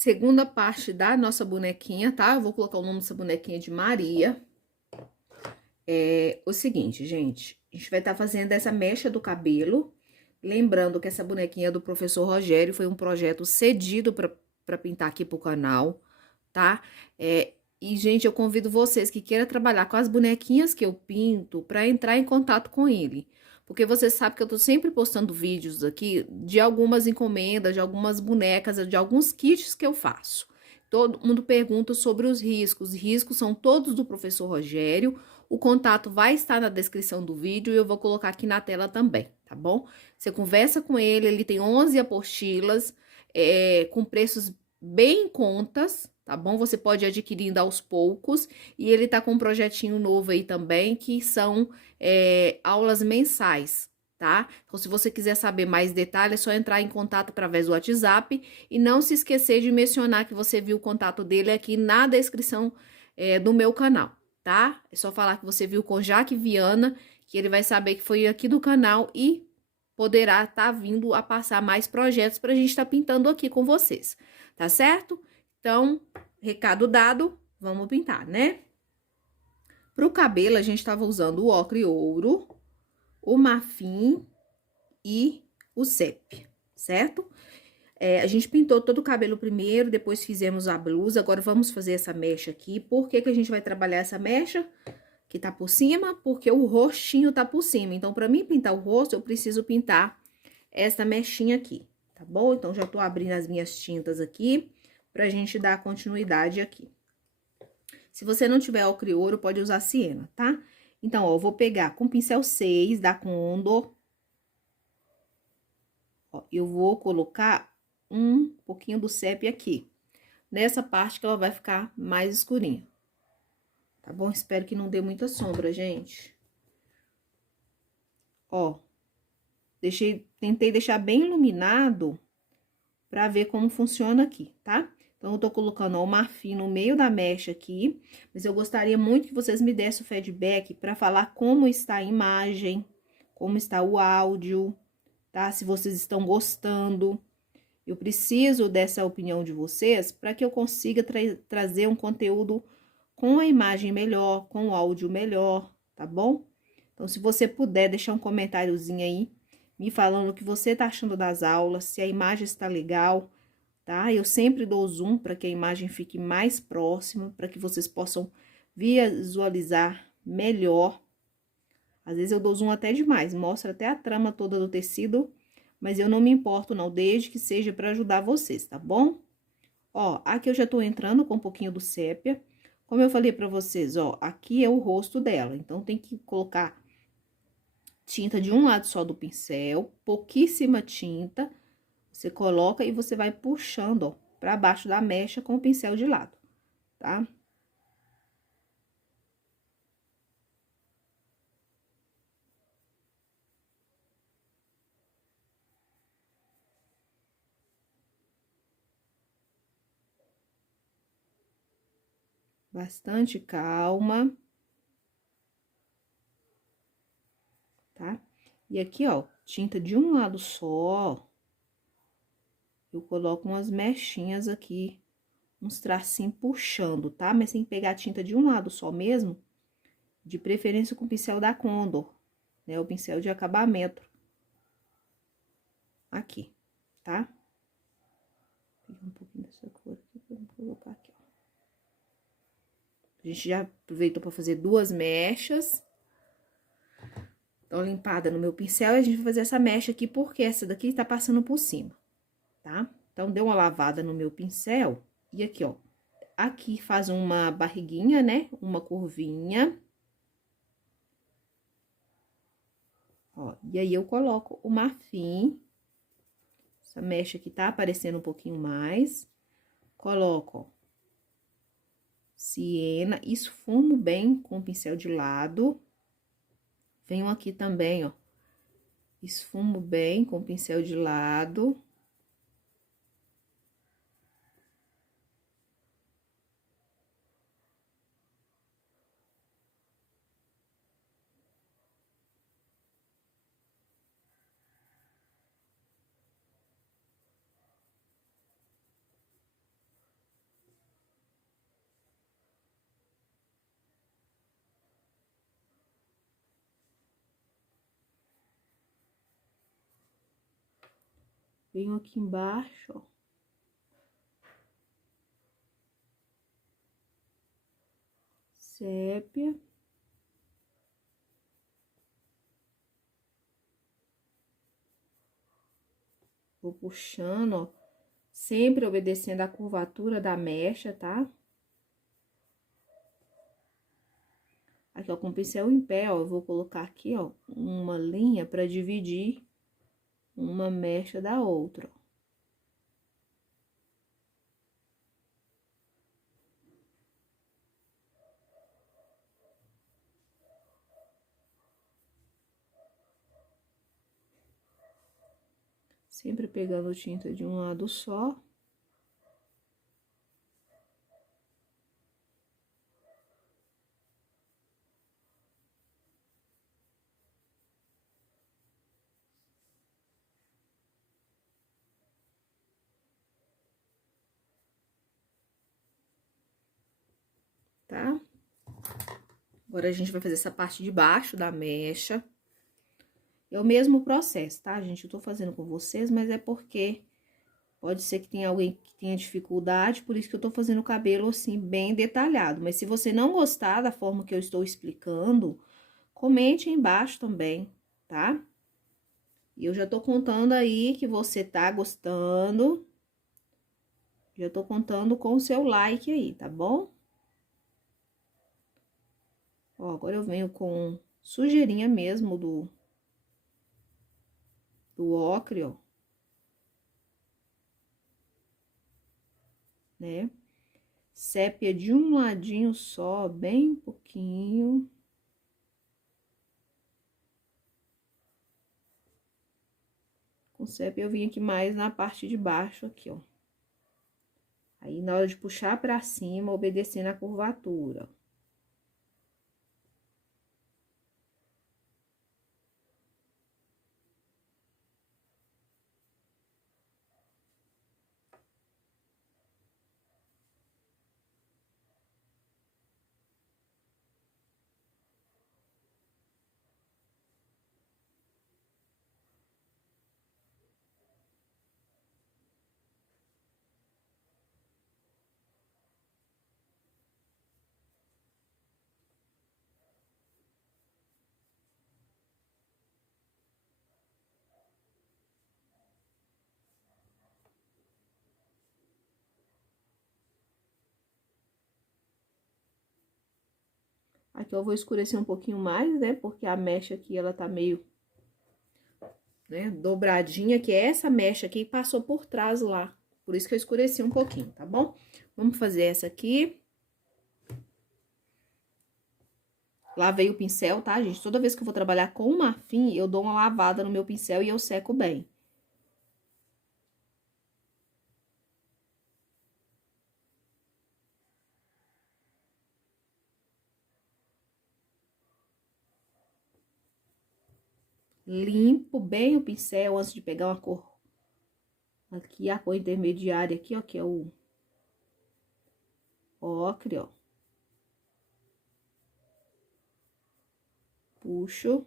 segunda parte da nossa bonequinha, tá? Eu vou colocar o nome dessa bonequinha de Maria. É o seguinte, gente, a gente vai estar fazendo essa mecha do cabelo. Lembrando que essa bonequinha é do professor Rogério, foi um projeto cedido para pintar aqui pro canal, tá? E, gente, eu convido vocês que queiram trabalhar com as bonequinhas que eu pinto para entrar em contato com ele. Porque você sabe que eu tô sempre postando vídeos aqui de algumas encomendas, de algumas bonecas, de alguns kits que eu faço. Todo mundo pergunta sobre os riscos. Os riscos são todos do professor Rogério. O contato vai estar na descrição do vídeo e eu vou colocar aqui na tela também, tá bom? Você conversa com ele, ele tem 11 apostilas, com preços bem em contas, tá bom? Você pode ir adquirindo aos poucos. E ele tá com um projetinho novo aí também, que são aulas mensais, tá? Então, se você quiser saber mais detalhes, é só entrar em contato através do WhatsApp. E não se esquecer de mencionar que você viu o contato dele aqui na descrição do meu canal, tá? É só falar que você viu com Jaque Viana, que ele vai saber que foi aqui do canal e poderá estar vindo a passar mais projetos para a gente estar pintando aqui com vocês, tá certo? Então, recado dado, vamos pintar, né? Para o cabelo, a gente estava usando o ocre ouro, o marfim e o sépia, certo? A gente pintou todo o cabelo primeiro, depois fizemos a blusa, agora vamos fazer essa mecha aqui. Por que que a gente vai trabalhar essa mecha que tá por cima? Porque o rostinho tá por cima. Então, pra mim pintar o rosto, eu preciso pintar essa mechinha aqui, tá bom? Então, já tô abrindo as minhas tintas aqui pra gente dar continuidade aqui. Se você não tiver ocre ouro, pode usar siena, tá? Então, ó, eu vou pegar com pincel 6 da Condor. Ó, eu vou colocar um pouquinho do sépia aqui, nessa parte que ela vai ficar mais escurinha. Tá bom? Espero que não dê muita sombra, gente. Ó, tentei deixar bem iluminado pra ver como funciona aqui, tá? Então, eu tô colocando, ó, o marfim no meio da mecha aqui, mas eu gostaria muito que vocês me dessem o feedback pra falar como está a imagem, como está o áudio, tá? Se vocês estão gostando. Eu preciso dessa opinião de vocês para que eu consiga trazer um conteúdo com a imagem melhor, com o áudio melhor, tá bom? Então, se você puder deixar um comentáriozinho aí, me falando o que você tá achando das aulas, se a imagem está legal, tá? Eu sempre dou zoom para que a imagem fique mais próxima, para que vocês possam visualizar melhor. Às vezes eu dou zoom até demais, mostra até a trama toda do tecido, mas eu não me importo não, desde que seja para ajudar vocês, tá bom? Ó, aqui eu já tô entrando com um pouquinho do sépia. Como eu falei pra vocês, ó, aqui é o rosto dela, então tem que colocar tinta de um lado só do pincel, pouquíssima tinta. Você coloca e você vai puxando, ó, pra baixo da mecha com o pincel de lado, tá? Bastante calma. Tá? E aqui, ó, tinta de um lado só, eu coloco umas mechinhas aqui, uns tracinhos puxando, tá? Mas sem pegar a tinta de um lado só mesmo, de preferência com o pincel da Condor, né? O pincel de acabamento. Aqui, tá? Peguei um pouquinho dessa cor aqui pra eu colocar aqui, ó. A gente já aproveitou pra fazer duas mechas. Então, limpada no meu pincel, e a gente vai fazer essa mecha aqui, porque essa daqui tá passando por cima, tá? Então, deu uma lavada no meu pincel, e aqui, ó, aqui faz uma barriguinha, né? Uma curvinha. Ó, e aí, eu coloco o marfim. Essa mecha aqui tá aparecendo um pouquinho mais. Coloco, ó, siena, esfumo bem com o pincel de lado. Venho aqui também, ó, esfumo bem com o pincel de lado. Venho aqui embaixo, ó. Sépia. Vou puxando, ó. Sempre obedecendo a curvatura da mecha, tá? Aqui, ó, com o pincel em pé, ó, eu vou colocar aqui, ó, uma linha pra dividir uma mecha da outra, ó. Sempre pegando tinta de um lado só. Tá? Agora, a gente vai fazer essa parte de baixo da mecha. É o mesmo processo, tá, gente? Eu tô fazendo com vocês, mas é porque pode ser que tenha alguém que tenha dificuldade, por isso que eu tô fazendo o cabelo assim, bem detalhado. Mas se você não gostar da forma que eu estou explicando, comente aí embaixo também, tá? E eu já tô contando aí que você tá gostando. Já tô contando com o seu like aí, tá bom? Ó, agora eu venho com sujeirinha mesmo do ocre, ó. Né? Sépia de um ladinho só, bem pouquinho. Com sépia eu vim aqui mais na parte de baixo aqui, ó. Aí, na hora de puxar pra cima, obedecendo a curvatura. Aqui eu vou escurecer um pouquinho mais, né? Porque a mecha aqui, ela tá meio, né, dobradinha, que é essa mecha aqui que passou por trás lá. Por isso que eu escureci um pouquinho, tá bom? Vamos fazer essa aqui. Lavei o pincel, tá, gente? Toda vez que eu vou trabalhar com marfim, eu dou uma lavada no meu pincel e eu seco bem. Limpo bem o pincel antes de pegar uma cor. Aqui, a cor intermediária aqui, ó, que é o ocre, ó. Puxo.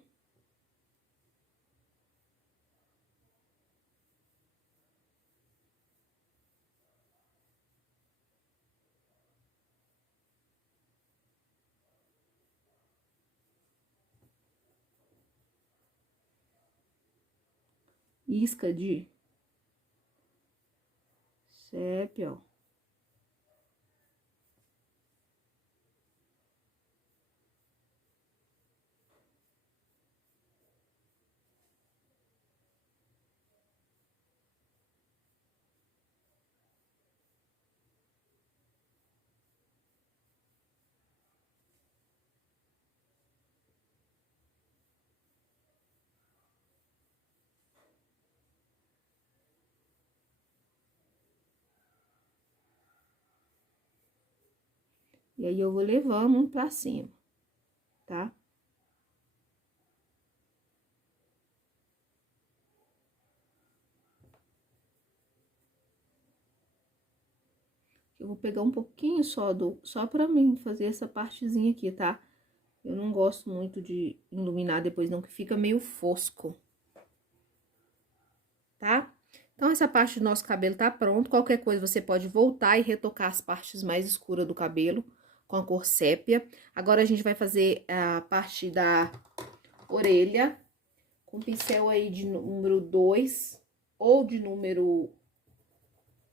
Isca de sépia, ó. E aí, eu vou levando um pra cima, tá? Eu vou pegar um pouquinho só pra mim fazer essa partezinha aqui, tá? Eu não gosto muito de iluminar depois não, que fica meio fosco, tá? Então, Então, essa parte do nosso cabelo tá pronto. Qualquer coisa, você pode voltar e retocar as partes mais escuras do cabelo com a cor sépia. Agora, a gente vai fazer a parte da orelha com pincel aí de número 2 ou de número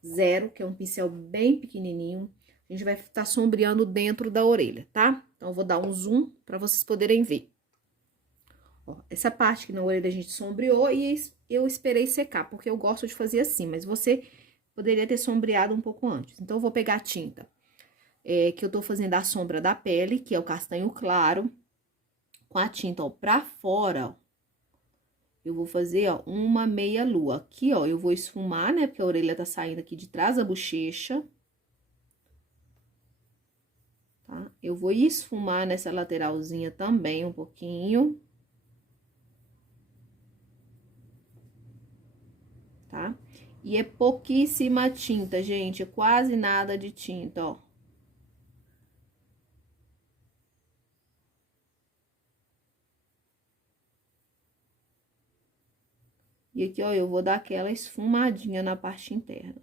0, que é um pincel bem pequenininho. A gente vai estar sombreando dentro da orelha, tá? Então, eu vou dar um zoom para vocês poderem ver. Ó, essa parte que na orelha a gente sombreou e eu esperei secar, porque eu gosto de fazer assim, mas você poderia ter sombreado um pouco antes. Então, eu vou pegar a tinta que eu tô fazendo a sombra da pele, que é o castanho claro, com a tinta, ó, pra fora, ó. Eu vou fazer, ó, uma meia lua. Aqui, ó, eu vou esfumar, né, porque a orelha tá saindo aqui de trás da bochecha. Tá? Eu vou esfumar nessa lateralzinha também um pouquinho. Tá? E é pouquíssima tinta, gente, é quase nada de tinta, ó. E aqui, ó, eu vou dar aquela esfumadinha na parte interna.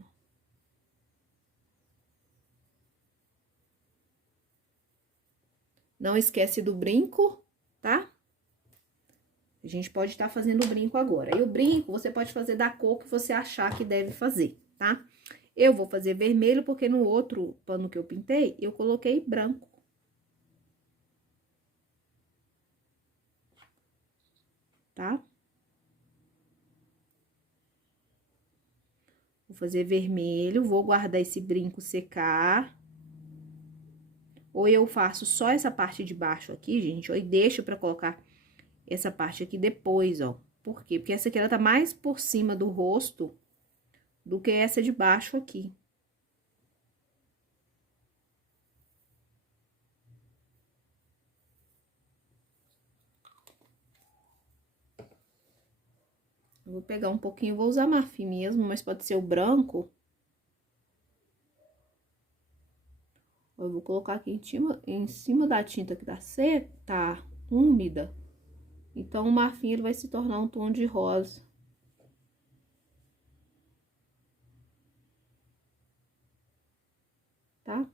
Não esquece do brinco, tá? A gente pode estar fazendo o brinco agora. E o brinco, você pode fazer da cor que você achar que deve fazer, tá? Eu vou fazer vermelho, porque no outro pano que eu pintei, eu coloquei branco. Tá? Vou fazer vermelho, vou guardar esse brinco secar. Ou eu faço só essa parte de baixo aqui, gente, ou deixo pra colocar essa parte aqui depois, ó. Por quê? Porque essa aqui, ela tá mais por cima do rosto do que essa de baixo aqui. Eu vou pegar um pouquinho, vou usar marfim mesmo, mas pode ser o branco. Eu vou colocar aqui em cima da tinta que tá seca, tá úmida. Então, o marfim, ele vai se tornar um tom de rosa. Tá?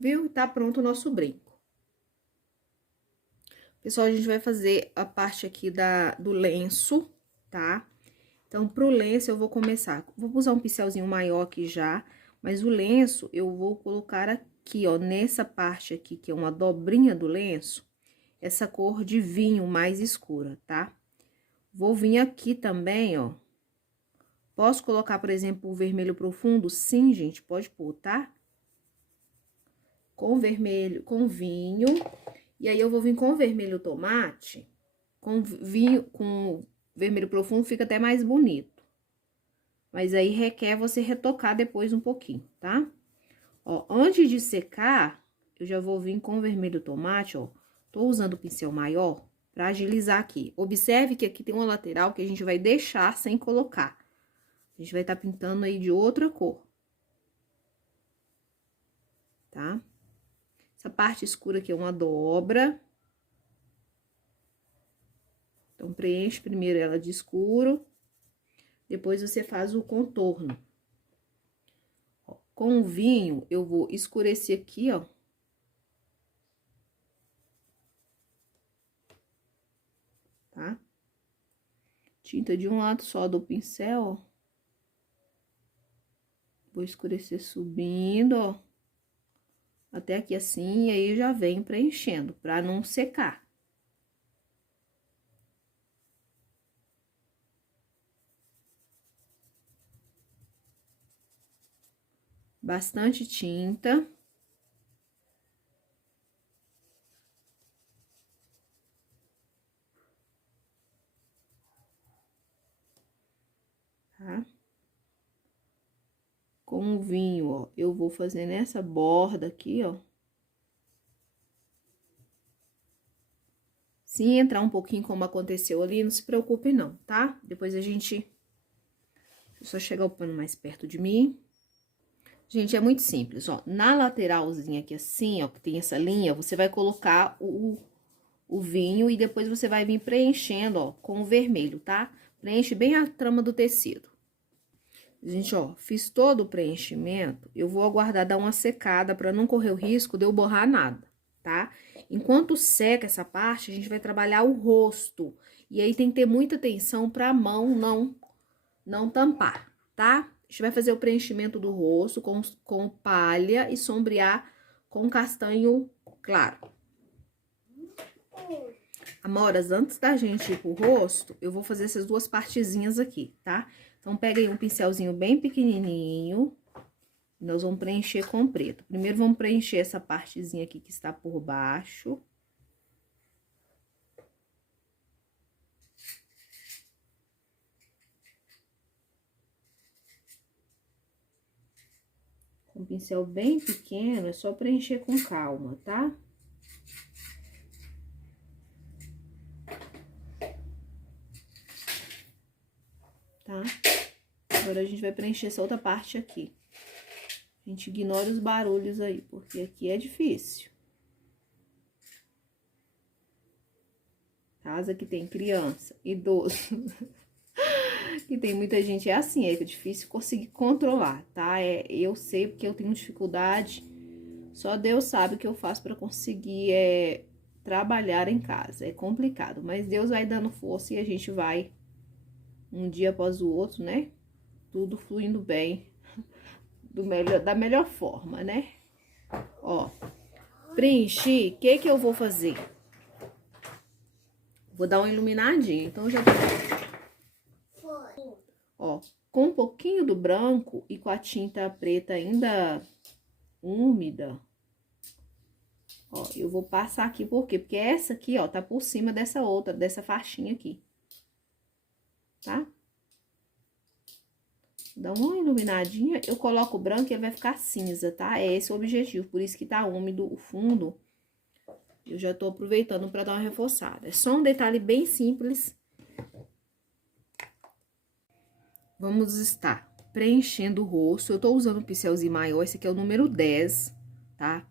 Viu? Tá pronto o nosso brinco. Pessoal, a gente vai fazer a parte aqui do lenço, tá? Então, pro lenço, eu vou começar. Vou usar um pincelzinho maior aqui já, mas o lenço eu vou colocar aqui, ó, nessa parte aqui, que é uma dobrinha do lenço, essa cor de vinho mais escura, tá? Vou vir aqui também, ó. Posso colocar, por exemplo, o vermelho profundo? Sim, gente, pode pôr, tá? Com vermelho, com vinho. E aí, eu vou vir com vermelho tomate, com vinho, com vermelho profundo, fica até mais bonito. Mas aí, requer você retocar depois um pouquinho, tá? Ó, antes de secar, eu já vou vir com vermelho tomate, ó. Tô usando o pincel maior pra agilizar aqui. Observe que aqui tem uma lateral que a gente vai deixar sem colocar. A gente vai estar pintando aí de outra cor. Tá? Essa parte escura aqui é uma dobra. Então, preenche primeiro ela de escuro. Depois, você faz o contorno. Ó, com o vinho, eu vou escurecer aqui, ó. Tá? Tinta de um lado só do pincel, ó. Vou escurecer subindo, ó. Até aqui assim, e aí já venho preenchendo, pra não secar. Bastante tinta. Tá? Com o vinho, ó, eu vou fazer nessa borda aqui, ó. Se entrar um pouquinho como aconteceu ali, não se preocupe não, tá? Depois a gente Deixa eu só chegar o pano mais perto de mim. Gente, é muito simples, ó. Na lateralzinha aqui assim, ó, que tem essa linha, você vai colocar o vinho e depois você vai vir preenchendo, ó, com o vermelho, tá? Preenche bem a trama do tecido. Gente, ó, fiz todo o preenchimento, eu vou aguardar dar uma secada pra não correr o risco de eu borrar nada, tá? Enquanto seca essa parte, a gente vai trabalhar o rosto. E aí tem que ter muita atenção pra mão não tampar, tá? A gente vai fazer o preenchimento do rosto com palha e sombrear com castanho claro. Amoras, antes da gente ir pro rosto, eu vou fazer essas duas partezinhas aqui, tá? Então, pega aí um pincelzinho bem pequenininho. Nós vamos preencher com preto. Primeiro, vamos preencher essa partezinha aqui que está por baixo. Com um pincel bem pequeno, é só preencher com calma, tá? Tá? Agora, a gente vai preencher essa outra parte aqui. A gente ignora os barulhos aí, porque aqui é difícil. Casa que tem criança, idoso, que tem muita gente, é assim, é difícil conseguir controlar, tá? Eu sei porque eu tenho dificuldade, só Deus sabe o que eu faço pra conseguir trabalhar em casa. É complicado, mas Deus vai dando força e a gente vai, um dia após o outro, né? Tudo fluindo bem, da melhor forma, né? Ó, preenchi, o que eu vou fazer? Vou dar uma iluminadinha, então já tô... Ó, com um pouquinho do branco e com a tinta preta ainda úmida, ó, eu vou passar aqui, por quê? Porque essa aqui, ó, tá por cima dessa outra, dessa faixinha aqui, tá? Dá uma iluminadinha, eu coloco o branco e ele vai ficar cinza, tá? É esse o objetivo, por isso que tá úmido o fundo. Eu já tô aproveitando pra dar uma reforçada. É só um detalhe bem simples. Vamos estar preenchendo o rosto. Eu tô usando um pincelzinho maior, esse aqui é o número 10, tá?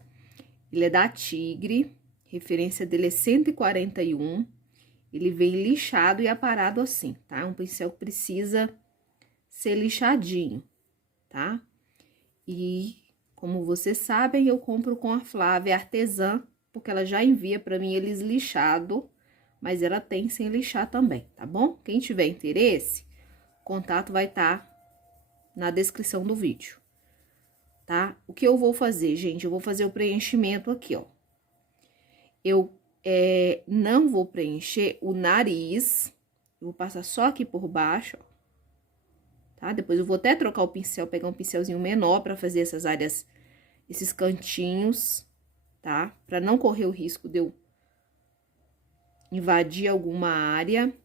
Ele é da Tigre, referência dele é 141. Ele vem lixado e aparado assim, tá? Um pincel que precisa ser lixadinho, tá? E, como vocês sabem, eu compro com a Flávia Artesã, porque ela já envia pra mim eles lixado, mas ela tem sem lixar também, tá bom? Quem tiver interesse, o contato vai estar na descrição do vídeo, tá? O que eu vou fazer, gente? Eu vou fazer o preenchimento aqui, ó. Eu não vou preencher o nariz, eu vou passar só aqui por baixo, ó. Tá? Depois eu vou até trocar o pincel, pegar um pincelzinho menor pra fazer essas áreas, esses cantinhos, tá? Pra não correr o risco de eu invadir alguma área.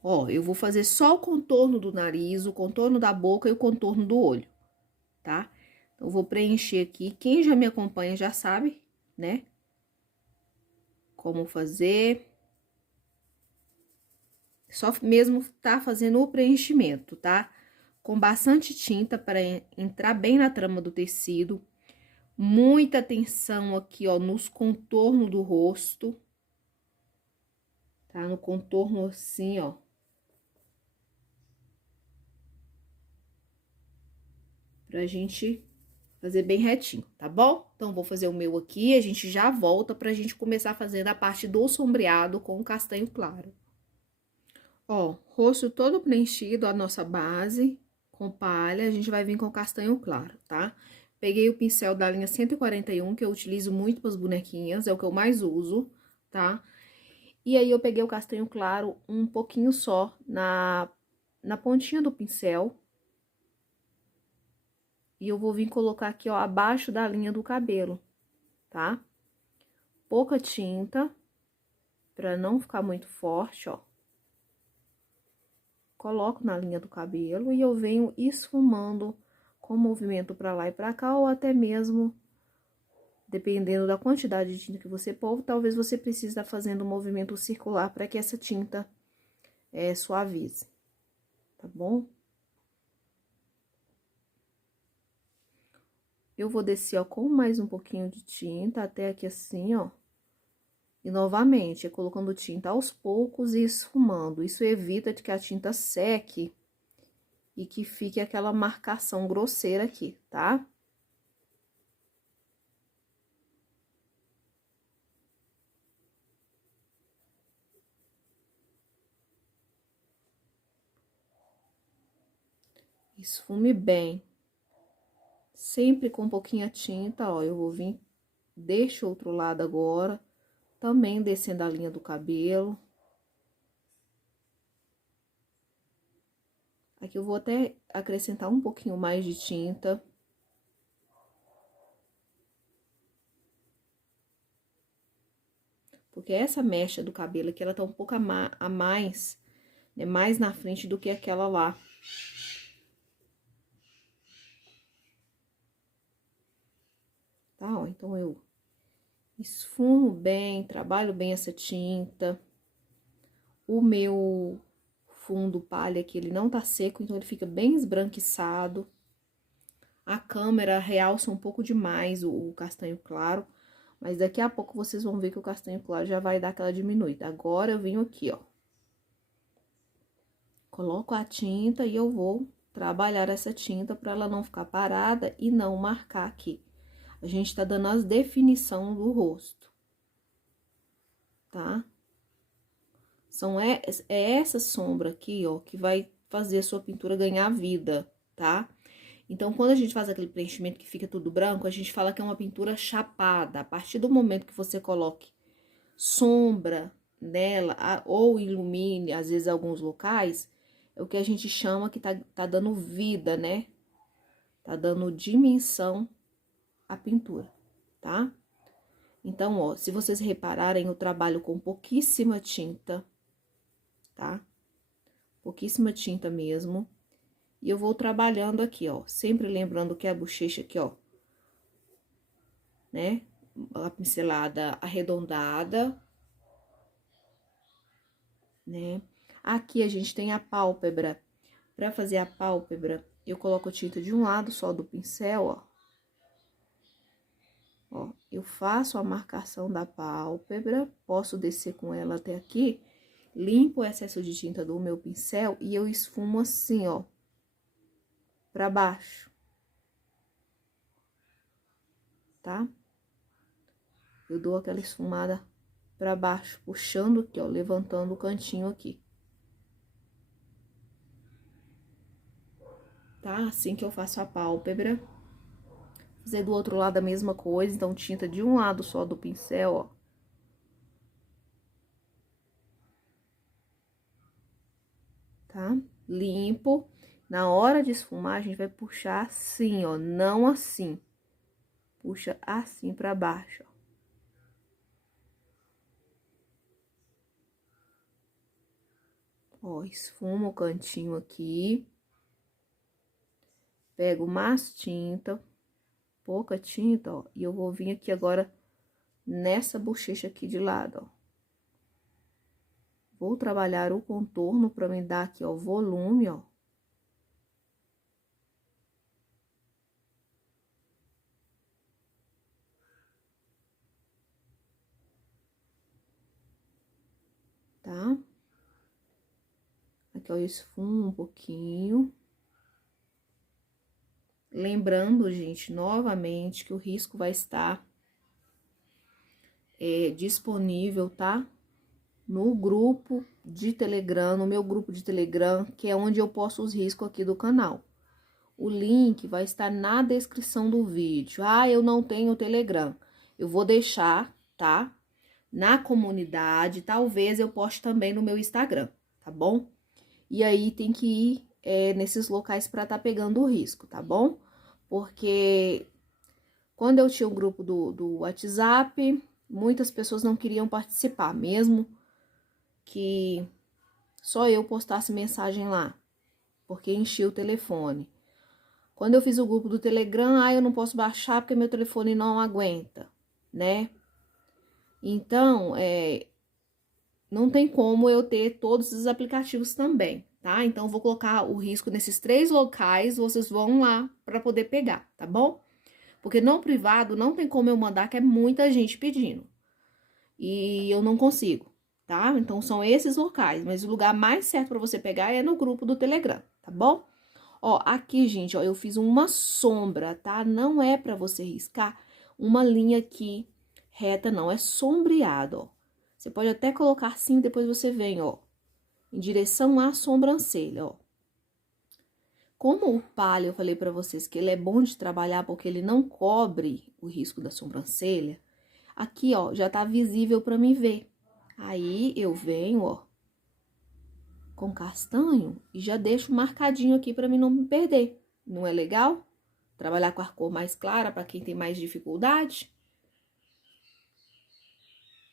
Ó, eu vou fazer só o contorno do nariz, o contorno da boca e o contorno do olho, tá? Então, eu vou preencher aqui. Quem já me acompanha já sabe, né? Como fazer. Só mesmo tá fazendo o preenchimento, tá? Com bastante tinta para entrar bem na trama do tecido. Muita atenção aqui, ó, nos contornos do rosto. Tá? No contorno assim, ó. Pra gente fazer bem retinho, tá bom? Então, vou fazer o meu aqui, a gente já volta pra gente começar fazendo a parte do sombreado com o castanho claro. Ó, rosto todo preenchido, a nossa base com palha, a gente vai vir com castanho claro, tá? Peguei o pincel da linha 141, que eu utilizo muito para as bonequinhas, é o que eu mais uso, tá? E aí, eu peguei o castanho claro um pouquinho só na pontinha do pincel. E eu vou vir colocar aqui, ó, abaixo da linha do cabelo, tá? Pouca tinta, pra não ficar muito forte, ó. Coloco na linha do cabelo e eu venho esfumando com movimento pra lá e pra cá, ou até mesmo, dependendo da quantidade de tinta que você pôr, talvez você precise estar fazendo um movimento circular para que essa tinta suavize, tá bom? eu vou descer, ó, com mais um pouquinho de tinta, até aqui assim, ó. E novamente, é colocando tinta aos poucos e esfumando. Isso evita de que a tinta seque e que fique aquela marcação grosseira aqui, tá? Esfume bem. Sempre com um pouquinho de tinta, ó. Eu vou vir, deixa o outro lado agora. Também descendo a linha do cabelo. Aqui eu vou até acrescentar um pouquinho mais de tinta. Porque essa mecha do cabelo aqui, ela tá um pouco a mais, né? Mais na frente do que aquela lá. Tá, ó, então eu esfumo bem, trabalho bem essa tinta. O meu fundo palha aqui, ele não tá seco, então ele fica bem esbranquiçado. A câmera realça um pouco demais o castanho claro, mas daqui a pouco vocês vão ver que o castanho claro já vai dar aquela diminuída. Agora eu venho aqui, ó. Coloco a tinta e eu vou trabalhar essa tinta para ela não ficar parada e não marcar aqui. A gente tá dando as definição do rosto, tá? É essa sombra aqui, ó, que vai fazer a sua pintura ganhar vida, tá? Então, quando a gente faz aquele preenchimento que fica tudo branco, a gente fala que é uma pintura chapada. A partir do momento que você coloque sombra nela, ou ilumine, às vezes, alguns locais, é o que a gente chama que tá dando vida, né? Tá dando dimensão à pintura, tá? Então, ó, se vocês repararem, eu trabalho com pouquíssima tinta, tá? Pouquíssima tinta mesmo. E eu vou trabalhando aqui, ó, sempre lembrando que a bochecha aqui, ó, né? A pincelada arredondada, né? Aqui a gente tem a pálpebra. Pra fazer a pálpebra, eu coloco tinta de um lado só do pincel, ó. Ó, eu faço a marcação da pálpebra, posso descer com ela até aqui, limpo o excesso de tinta do meu pincel e eu esfumo assim, ó, pra baixo, tá? Eu dou aquela esfumada pra baixo, puxando aqui, ó, levantando o cantinho aqui. Tá? Assim que eu faço a pálpebra. Fazer do outro lado a mesma coisa, então tinta de um lado só do pincel, ó. Tá? Limpo. Na hora de esfumar, a gente vai puxar assim, ó, não assim. Puxa assim pra baixo, ó. Ó, esfuma o cantinho aqui. Pego mais tinta, pouca tinta, ó, e eu vou vir aqui agora nessa bochecha aqui de lado, ó. Vou trabalhar o contorno pra me dar aqui, ó, volume, ó. Tá? Aqui, ó, eu esfumo um pouquinho. Lembrando, gente, novamente, que o risco vai estar disponível, tá? No grupo de Telegram, no meu grupo de Telegram, que é onde eu posto os riscos aqui do canal. O link vai estar na descrição do vídeo. Ah, eu não tenho Telegram. Eu vou deixar, tá? Na comunidade, talvez eu poste também no meu Instagram, tá bom? E aí tem que ir nesses locais para tá pegando o risco, tá bom? Porque quando eu tinha o grupo do WhatsApp, muitas pessoas não queriam participar, mesmo que só eu postasse mensagem lá, porque enchia o telefone. Quando eu fiz o grupo do Telegram, eu não posso baixar porque meu telefone não aguenta, né? Então, não tem como eu ter todos os aplicativos também, tá? Então, eu vou colocar o risco nesses 3 locais, vocês vão lá para poder pegar, tá bom? Porque no privado não tem como eu mandar, que é muita gente pedindo. E eu não consigo, tá? Então, são esses locais. Mas o lugar mais certo pra você pegar é no grupo do Telegram, tá bom? Ó, aqui, gente, ó, eu fiz uma sombra, tá? Não é pra você riscar uma linha aqui reta, não. É sombreado, ó. Você pode até colocar assim, depois você vem, ó, em direção à sobrancelha, ó. Como o palha, eu falei pra vocês que ele é bom de trabalhar porque ele não cobre o risco da sobrancelha, aqui, ó, já tá visível pra mim ver. Aí, eu venho, ó, com castanho e já deixo marcadinho aqui pra mim não me perder. Não é legal? Trabalhar com a cor mais clara pra quem tem mais dificuldade.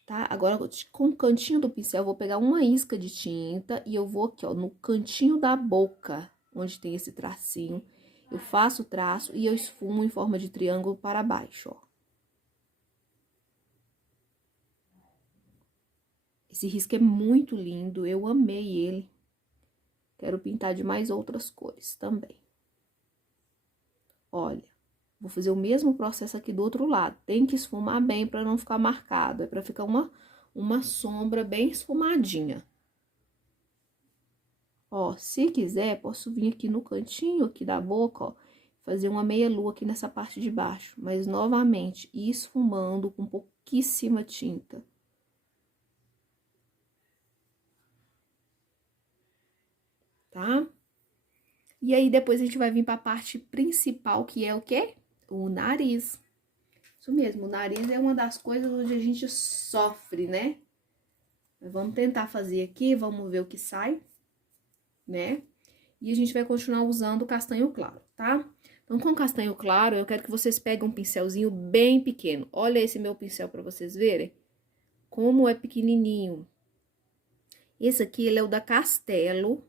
Tá? Agora, com o cantinho do pincel, eu vou pegar uma isca de tinta e eu vou aqui, ó, no cantinho da boca, onde tem esse tracinho. Eu faço o traço e eu esfumo em forma de triângulo para baixo, ó. Esse risco é muito lindo, eu amei ele. Quero pintar de mais outras cores também. Olha, vou fazer o mesmo processo aqui do outro lado. Tem que esfumar bem para não ficar marcado, é para ficar uma sombra bem esfumadinha. Ó, se quiser, posso vir aqui no cantinho aqui da boca, ó, fazer uma meia lua aqui nessa parte de baixo. Mas, novamente, esfumando com pouquíssima tinta. Tá? E aí, depois a gente vai vir pra parte principal, que é o quê? O nariz. Isso mesmo, o nariz é uma das coisas onde a gente sofre, né? Vamos tentar fazer aqui, vamos ver o que sai, né? E a gente vai continuar usando o castanho claro, tá? Então, com castanho claro, eu quero que vocês peguem um pincelzinho bem pequeno. Olha esse meu pincel pra vocês verem como é pequenininho. Esse aqui, ele é o da Castelo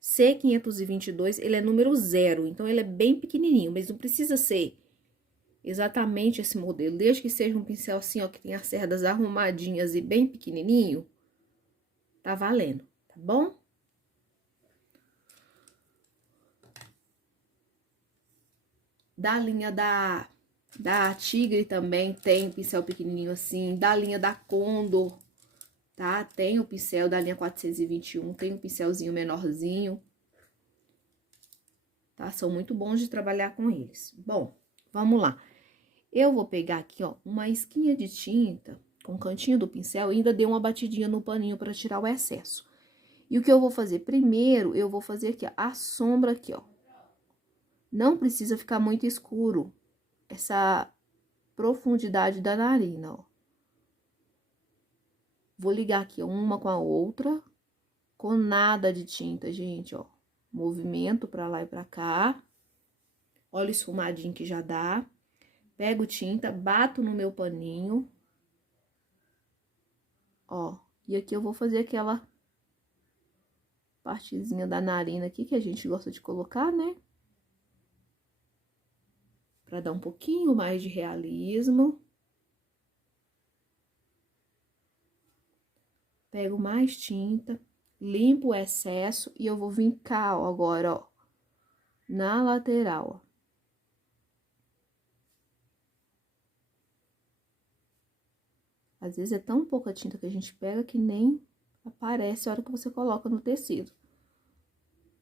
C522, ele é número 0, então ele é bem pequenininho, mas não precisa ser exatamente esse modelo. Desde que seja um pincel assim, ó, que tem as cerdas arrumadinhas e bem pequenininho, tá valendo, tá bom? Da linha da Tigre também tem pincel pequenininho assim. Da linha da Condor, tá? Tem o pincel da linha 421, tem um pincelzinho menorzinho. Tá? São muito bons de trabalhar com eles. Bom, vamos lá. Eu vou pegar aqui, ó, uma esquinha de tinta com o cantinho do pincel e ainda dei uma batidinha no paninho para tirar o excesso. E o que eu vou fazer? Primeiro, eu vou fazer aqui, ó, a sombra aqui, ó. Não precisa ficar muito escuro essa profundidade da narina, ó. Vou ligar aqui uma com a outra, com nada de tinta, gente, ó. Movimento pra lá e pra cá. Olha o esfumadinho que já dá. Pego tinta, bato no meu paninho. Ó, e aqui eu vou fazer aquela partezinha da narina aqui que a gente gosta de colocar, né? Pra dar um pouquinho mais de realismo. Pego mais tinta, limpo o excesso e eu vou vir cá, ó, agora, ó, na lateral, ó. Às vezes é tão pouca tinta que a gente pega que nem aparece a hora que você coloca no tecido.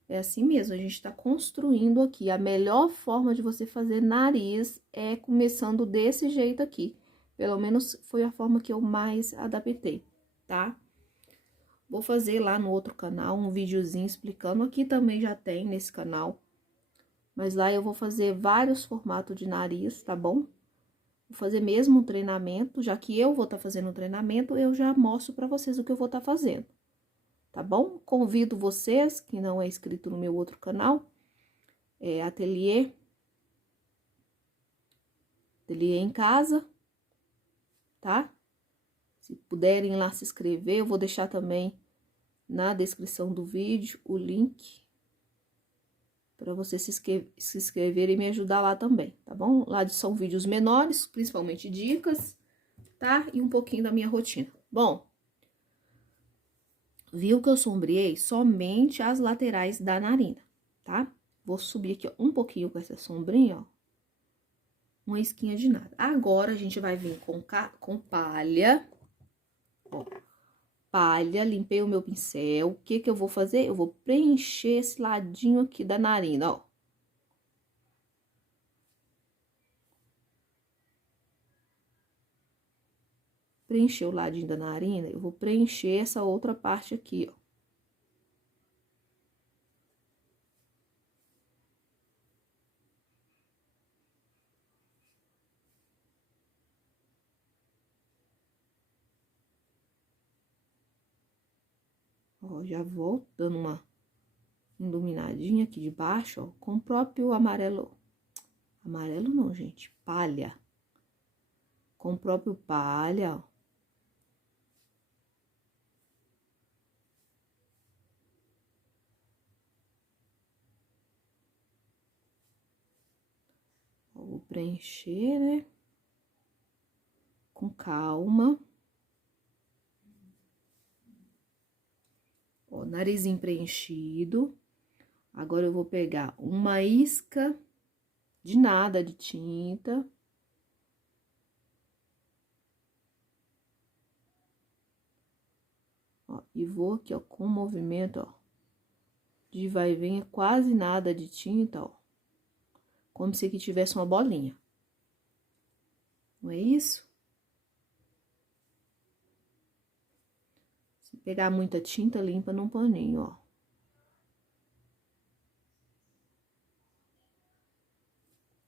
É assim mesmo, a gente tá construindo aqui. A melhor forma de você fazer nariz é começando desse jeito aqui. Pelo menos foi a forma que eu mais adaptei, tá? Vou fazer lá no outro canal um videozinho explicando. Aqui também já tem nesse canal. Mas lá eu vou fazer vários formatos de nariz, tá bom? Vou fazer mesmo um treinamento, já que eu vou estar fazendo um treinamento, eu já mostro pra vocês o que eu vou estar fazendo. Tá bom? Convido vocês, que não é inscrito no meu outro canal, Ateliê em Casa, tá? Se puderem lá se inscrever, eu vou deixar também na descrição do vídeo o link para vocês se inscreverem e me ajudar lá também, tá bom? Lá são vídeos menores, principalmente dicas, tá? E um pouquinho da minha rotina. Bom, viu que eu sombreei somente as laterais da narina, tá? Vou subir aqui, ó, um pouquinho com essa sombrinha, ó. uma isquinha de nada. Agora, a gente vai vir com palha, ó. Palha, limpei o meu pincel. O que que eu vou fazer? Eu vou preencher esse ladinho aqui da narina, ó. Preencher o ladinho da narina, eu vou preencher essa outra parte aqui, ó. Ó, já vou dando uma iluminadinha aqui de baixo, ó, com o próprio amarelo. Amarelo não, gente, palha. Com o próprio palha, ó. Vou preencher, né? Com calma. Ó, narizinho preenchido. Agora, eu vou pegar uma isca de nada de tinta. Ó, e vou aqui, ó, com o movimento, ó, de vai e vem, quase nada de tinta, ó. Como se aqui tivesse uma bolinha. Não é isso? Se pegar muita tinta, limpa num paninho, ó.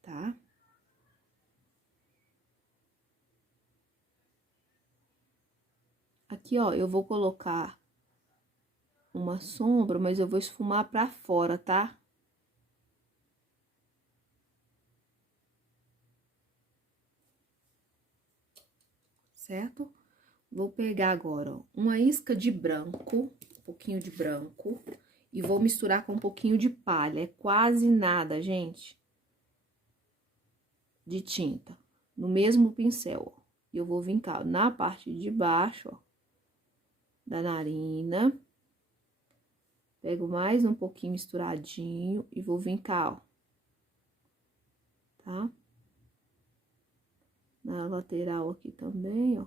Tá? Aqui, ó, eu vou colocar uma sombra, mas eu vou esfumar pra fora, tá? Certo? Vou pegar agora, ó, uma isca de branco, um pouquinho de branco, e vou misturar com um pouquinho de palha. É quase nada, gente, de tinta. No mesmo pincel, ó. E eu vou vincar na parte de baixo, ó, da narina. Pego mais um pouquinho misturadinho e vou vincar, ó. Tá? Na lateral aqui também, ó.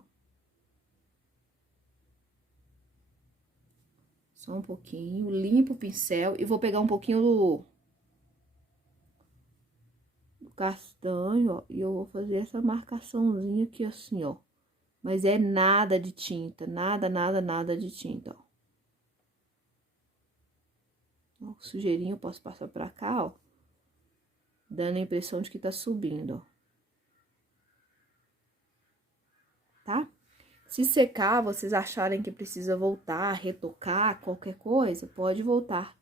Só um pouquinho, limpo o pincel e vou pegar um pouquinho do castanho, ó. E eu vou fazer essa marcaçãozinha aqui assim, ó. Mas é nada de tinta, nada, nada, nada de tinta, ó. Ó, sujeirinho eu posso passar pra cá, ó. Dando a impressão de que tá subindo, ó. Tá? Se secar, vocês acharem que precisa voltar, retocar, qualquer coisa, pode voltar.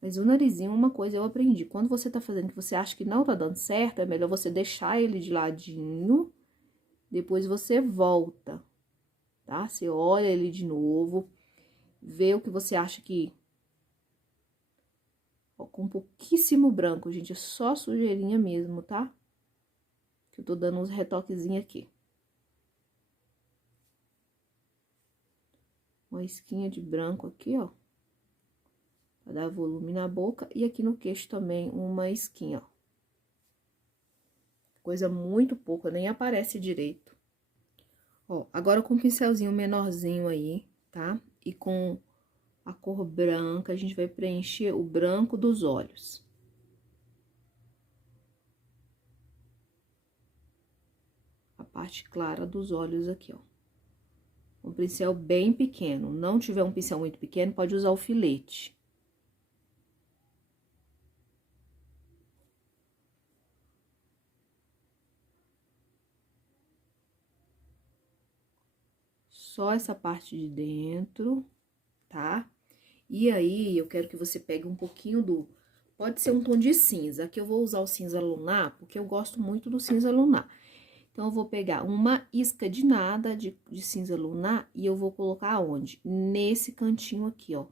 Mas o narizinho, uma coisa eu aprendi. Quando você tá fazendo que você acha que não tá dando certo, é melhor você deixar ele de ladinho. Depois você volta, tá? Você olha ele de novo, vê o que você acha que... Ó, com pouquíssimo branco, gente, é só sujeirinha mesmo, tá? Que eu tô dando uns retoquezinhos aqui. Uma esquinha de branco aqui, ó. Pra dar volume na boca. E aqui no queixo também, uma esquinha, ó. Coisa muito pouca, nem aparece direito. Ó, agora com o pincelzinho menorzinho aí, tá? E com a cor branca, a gente vai preencher o branco dos olhos. A parte clara dos olhos aqui, ó. Um pincel bem pequeno. Não tiver um pincel muito pequeno, pode usar o filete. Só essa parte de dentro, tá? E aí, eu quero que você pegue um pouquinho do... Pode ser um tom de cinza. Aqui eu vou usar o cinza lunar, porque eu gosto muito do cinza lunar. Então, eu vou pegar uma isca de nada de cinza lunar e eu vou colocar onde? Nesse cantinho aqui, ó.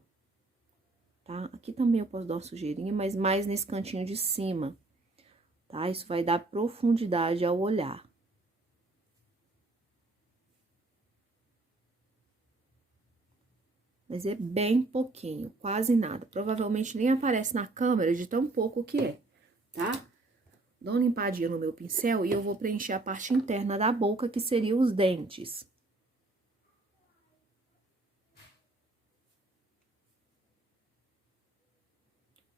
Tá? Aqui também eu posso dar uma sujeirinha, mas mais nesse cantinho de cima, tá? Isso vai dar profundidade ao olhar. Mas é bem pouquinho, quase nada. Provavelmente nem aparece na câmera de tão pouco que é, tá? Dou uma limpadinha no meu pincel e eu vou preencher a parte interna da boca, que seria os dentes.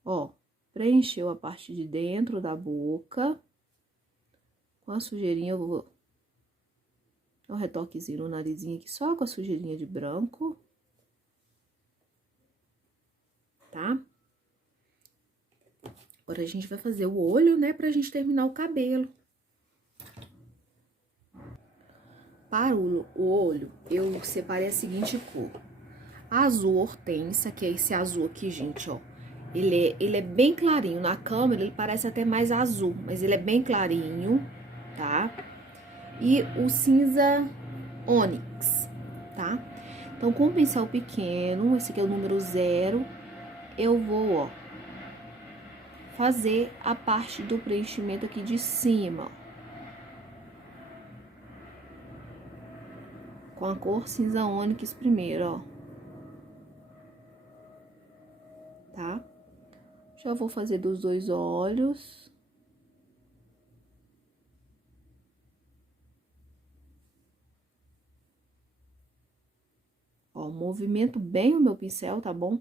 Ó, preencheu a parte de dentro da boca. Com a sujeirinha, eu vou dar um retoquezinho no narizinho aqui, só com a sujeirinha de branco. Tá? Agora, a gente vai fazer o olho, né, pra gente terminar o cabelo. Para o olho, eu separei a seguinte cor. Azul hortensia, que é esse azul aqui, gente, ó. Ele é bem clarinho. Na câmera, ele parece até mais azul, mas ele é bem clarinho, tá? E o cinza ônix, tá? Então, com o pincel pequeno, esse aqui é o número 0, eu vou, ó, fazer a parte do preenchimento aqui de cima, ó. Com a cor cinza ônix primeiro, ó. Tá? Já vou fazer dos dois olhos. Ó, movimento bem o meu pincel, tá bom?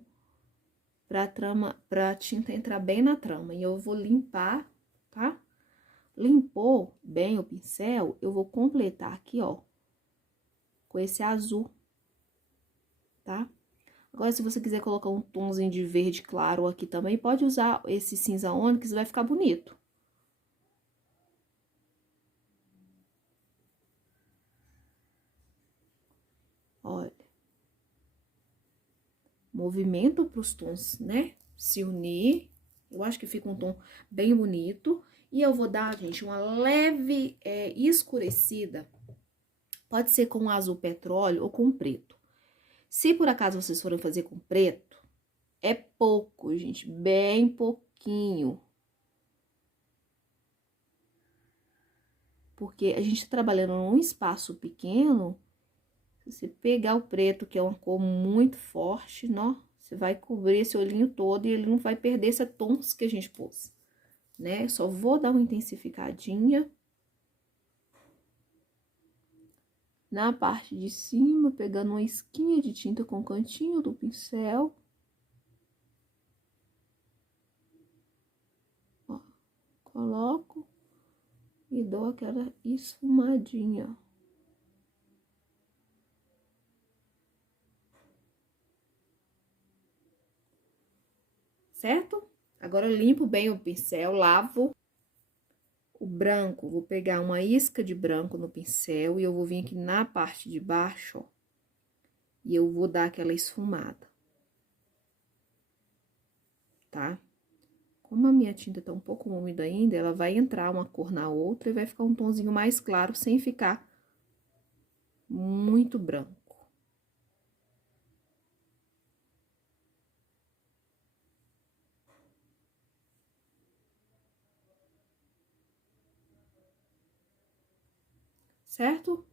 Pra tinta entrar bem na trama. E eu vou limpar, tá? Limpou bem o pincel, eu vou completar aqui, ó, com esse azul, tá? Agora, se você quiser colocar um tomzinho de verde claro aqui também, pode usar esse cinza ônix, vai ficar bonito. Olha. Movimento para os tons, né, se unir. Eu acho que fica um tom bem bonito. E eu vou dar, gente, uma leve escurecida. Pode ser com azul petróleo ou com preto. Se por acaso vocês forem fazer com preto, é pouco, gente, bem pouquinho. Porque a gente tá trabalhando num espaço pequeno. Se você pegar o preto, que é uma cor muito forte, não, você vai cobrir esse olhinho todo e ele não vai perder esse tons que a gente pôs, né? Só vou dar uma intensificadinha na parte de cima, pegando uma esquinha de tinta com o cantinho do pincel. Ó, coloco e dou aquela esfumadinha. Certo? Agora eu limpo bem o pincel, lavo. O branco, vou pegar uma isca de branco no pincel e eu vou vir aqui na parte de baixo, ó, e eu vou dar aquela esfumada, tá? Como a minha tinta tá um pouco úmida ainda, ela vai entrar uma cor na outra e vai ficar um tonzinho mais claro, sem ficar muito branco. Certo?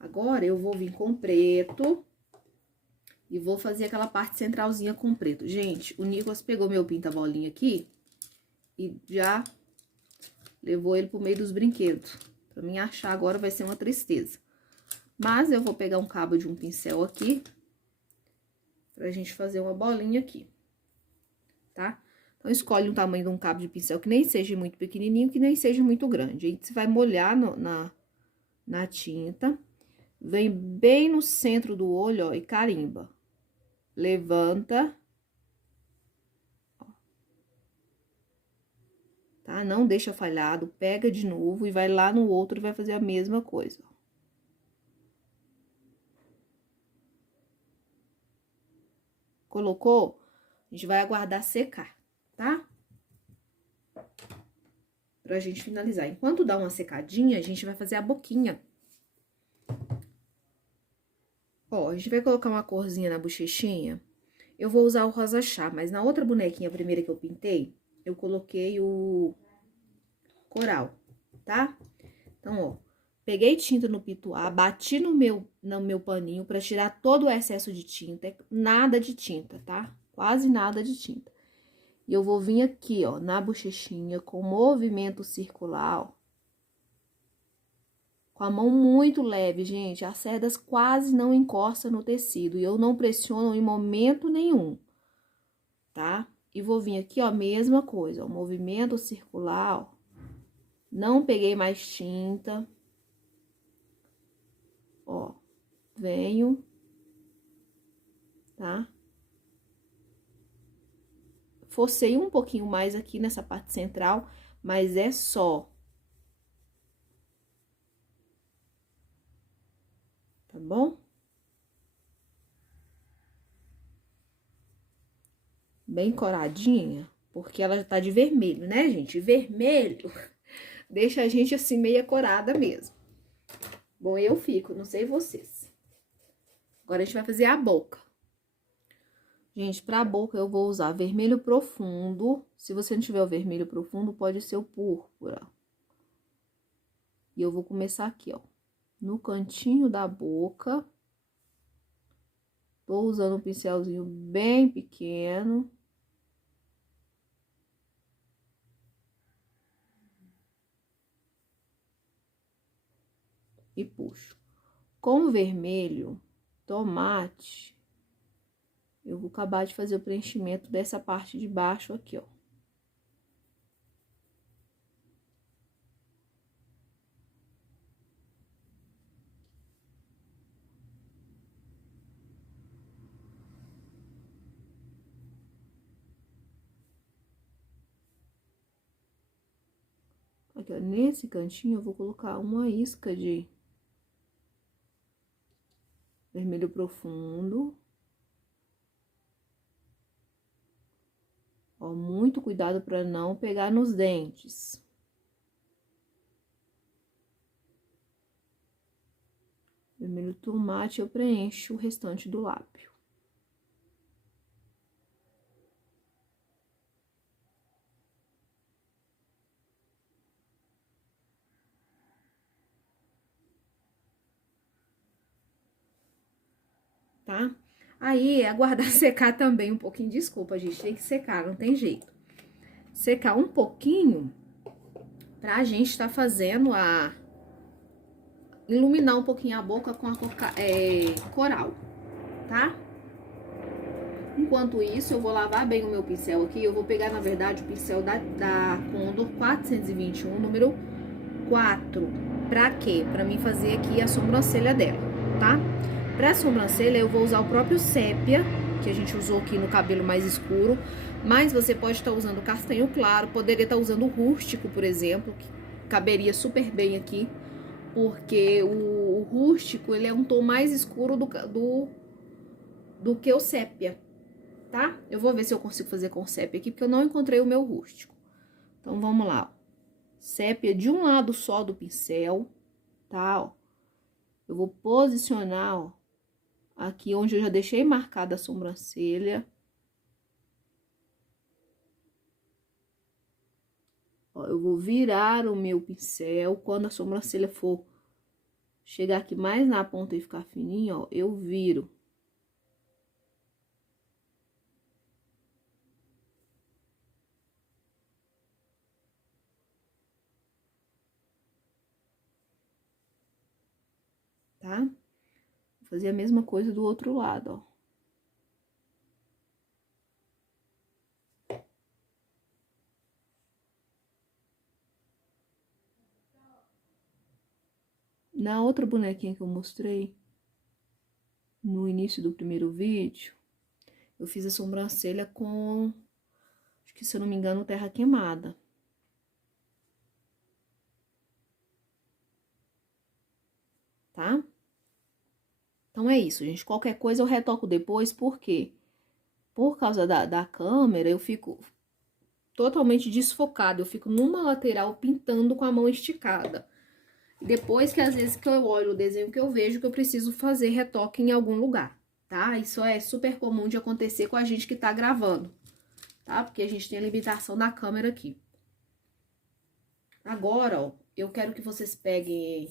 Agora, eu vou vir com preto e vou fazer aquela parte centralzinha com preto. Gente, o Nicolas pegou meu pinta-bolinha aqui e já levou ele pro meio dos brinquedos. Pra mim achar agora vai ser uma tristeza. Mas eu vou pegar um cabo de um pincel aqui pra gente fazer uma bolinha aqui, tá? Então, escolhe um tamanho de um cabo de pincel que nem seja muito pequenininho, que nem seja muito grande. Aí, você vai molhar na tinta, vem bem no centro do olho, ó, e carimba. Levanta. Ó, tá? Não deixa falhado, pega de novo e vai lá no outro e vai fazer a mesma coisa, ó. Colocou? A gente vai aguardar secar, tá? Pra gente finalizar. Enquanto dá uma secadinha, a gente vai fazer a boquinha. Ó, a gente vai colocar uma corzinha na bochechinha. Eu vou usar o rosa chá, mas na outra bonequinha, a primeira que eu pintei, eu coloquei o coral, tá? Então, ó, peguei tinta no pituá, bati no meu paninho pra tirar todo o excesso de tinta. Nada de tinta, tá? Quase nada de tinta. E eu vou vir aqui, ó, na bochechinha, com movimento circular, ó. Com a mão muito leve, gente. As cerdas quase não encostam no tecido. E eu não pressiono em momento nenhum, tá? E vou vir aqui, ó, mesma coisa, ó, movimento circular, ó. Não peguei mais tinta. Ó, venho, tá? Forcei um pouquinho mais aqui nessa parte central, mas é só. Tá bom? Bem coradinha, porque ela já tá de vermelho, né, gente? Vermelho deixa a gente assim meia corada mesmo. Bom, eu fico, não sei vocês. Agora a gente vai fazer a boca. Gente, pra boca eu vou usar vermelho profundo. Se você não tiver o vermelho profundo, pode ser o púrpura. E eu vou começar aqui, ó, no cantinho da boca. Tô usando um pincelzinho bem pequeno. E puxo. Com o vermelho tomate, eu vou acabar de fazer o preenchimento dessa parte de baixo aqui, ó. Aqui, ó, nesse cantinho eu vou colocar uma isca de vermelho profundo. Ó, muito cuidado para não pegar nos dentes. Vermelho tomate, eu preencho o restante do lábio. Tá? Aí, aguardar secar também um pouquinho. Desculpa, gente, tem que secar, não tem jeito. Secar um pouquinho pra gente tá fazendo iluminar um pouquinho a boca com a coral, tá? Enquanto isso, eu vou lavar bem o meu pincel aqui. Eu vou pegar, na verdade, o pincel da Condor 421, número 4. Pra quê? Pra mim fazer aqui a sobrancelha dela, tá? Pra sobrancelha, eu vou usar o próprio sépia, que a gente usou aqui no cabelo mais escuro. Mas você pode estar usando castanho claro, poderia estar usando o rústico, por exemplo, que caberia super bem aqui. Porque o rústico, ele é um tom mais escuro do que o sépia, tá? Eu vou ver se eu consigo fazer com sépia aqui, porque eu não encontrei o meu rústico. Então, vamos lá. Sépia de um lado só do pincel, tá? Ó. Eu vou posicionar, ó, aqui onde eu já deixei marcada a sobrancelha. Ó, eu vou virar o meu pincel. Quando a sobrancelha for chegar aqui mais na ponta e ficar fininha, ó, eu viro. Tá? Vou fazer a mesma coisa do outro lado, ó. Na outra bonequinha que eu mostrei, no início do primeiro vídeo, eu fiz a sobrancelha com, acho que se eu não me engano, terra queimada. Tá? Então, é isso, gente. Qualquer coisa eu retoco depois, porque por causa da câmera, eu fico totalmente desfocada. Eu fico numa lateral pintando com a mão esticada. Depois que, às vezes, que eu olho o desenho que eu vejo que eu preciso fazer retoque em algum lugar, tá? Isso é super comum de acontecer com a gente que tá gravando, tá? Porque a gente tem a limitação da câmera aqui. Agora, ó, eu quero que vocês peguem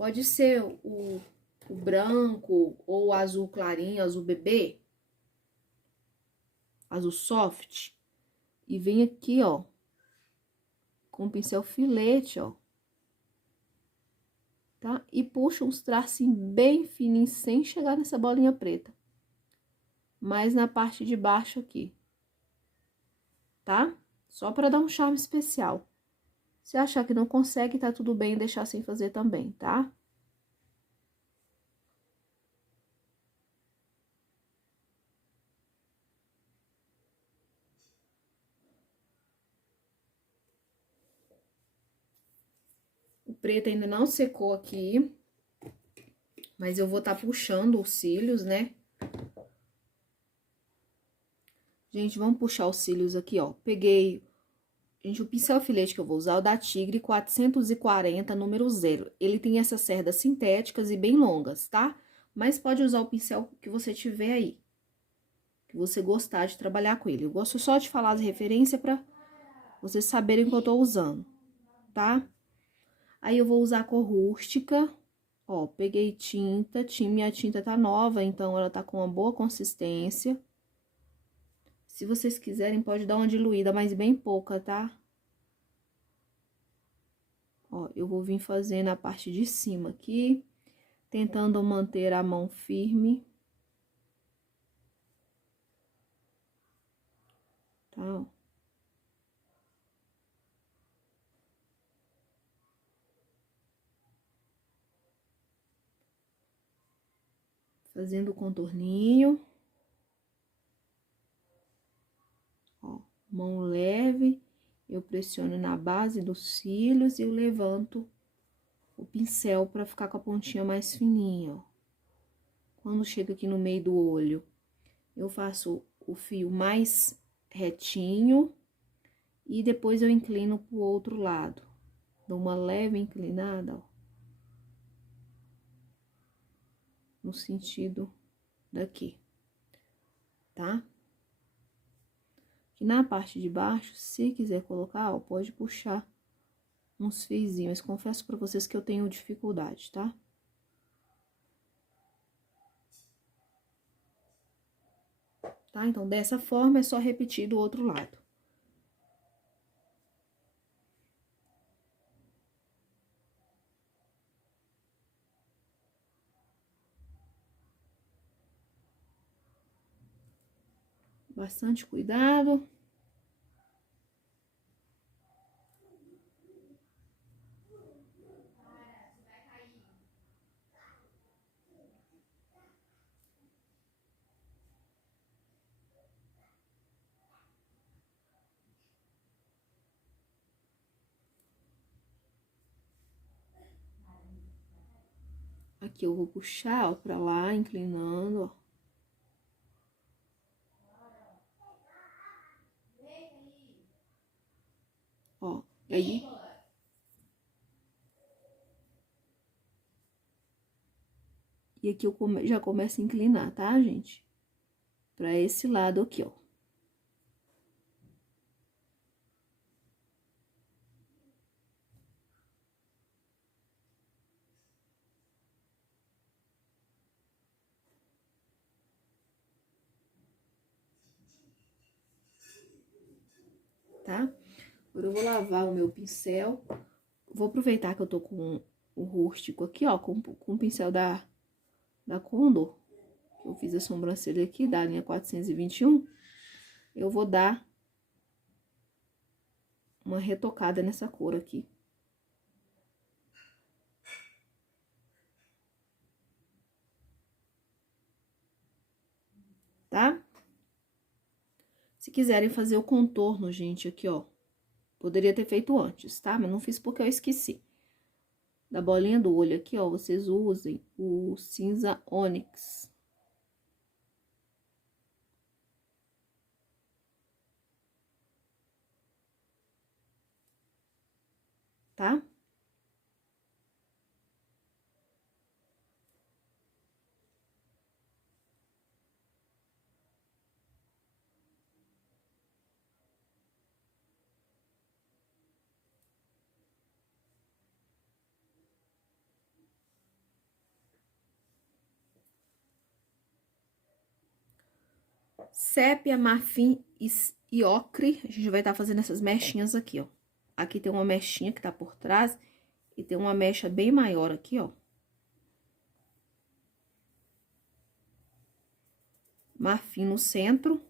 Pode ser o branco ou o azul clarinho, azul bebê, azul soft. E vem aqui, ó, com o pincel filete, ó. Tá? E puxa uns tracinhos bem fininhos, sem chegar nessa bolinha preta. Mas na parte de baixo aqui. Tá? Só para dar um charme especial. Se achar que não consegue, tá tudo bem deixar sem fazer também, tá? O preto ainda não secou aqui, mas eu vou estar puxando os cílios, né? Gente, vamos puxar os cílios aqui, ó. Peguei, gente, o pincel filete que eu vou usar é o da Tigre 440, número 0. Ele tem essas cerdas sintéticas e bem longas, tá? Mas pode usar o pincel que você tiver aí, que você gostar de trabalhar com ele. Eu gosto só de falar as referências pra vocês saberem o que eu tô usando, tá? Aí, eu vou usar a cor rústica. Ó, peguei tinta, minha tinta tá nova, então ela tá com uma boa consistência. Se vocês quiserem, pode dar uma diluída, mas bem pouca, tá? Ó, eu vou vir fazendo a parte de cima aqui, tentando manter a mão firme. Tá, ó. Fazendo o contorninho. Ó, mão leve, eu pressiono na base dos cílios e eu levanto o pincel pra ficar com a pontinha mais fininha, ó. Quando chega aqui no meio do olho, eu faço o fio mais retinho e depois eu inclino pro outro lado. Dou uma leve inclinada, ó, no sentido daqui, tá? E na parte de baixo, se quiser colocar, ó, pode puxar uns fiozinhos. Mas confesso pra vocês que eu tenho dificuldade, tá? Tá? Então, dessa forma, é só repetir do outro lado. Bastante cuidado. Aqui eu vou puxar, ó, pra lá, inclinando, ó. Ó, aí... E aqui eu já começo a inclinar, tá, gente? Pra esse lado aqui, ó. Tá? Agora eu vou lavar o meu pincel. Vou aproveitar que eu tô com o rústico aqui, ó, com o pincel da Condor. Eu fiz a sobrancelha aqui, da linha 421. Eu vou dar uma retocada nessa cor aqui. Tá? Se quiserem fazer o contorno, gente, aqui, ó. Poderia ter feito antes, tá? Mas não fiz porque eu esqueci. Da bolinha do olho aqui, ó, vocês usem o cinza ônix. Tá? Sépia, marfim e ocre. A gente vai estar fazendo essas mechinhas aqui, ó. Aqui tem uma mechinha que tá por trás e tem uma mecha bem maior aqui, ó. Marfim no centro.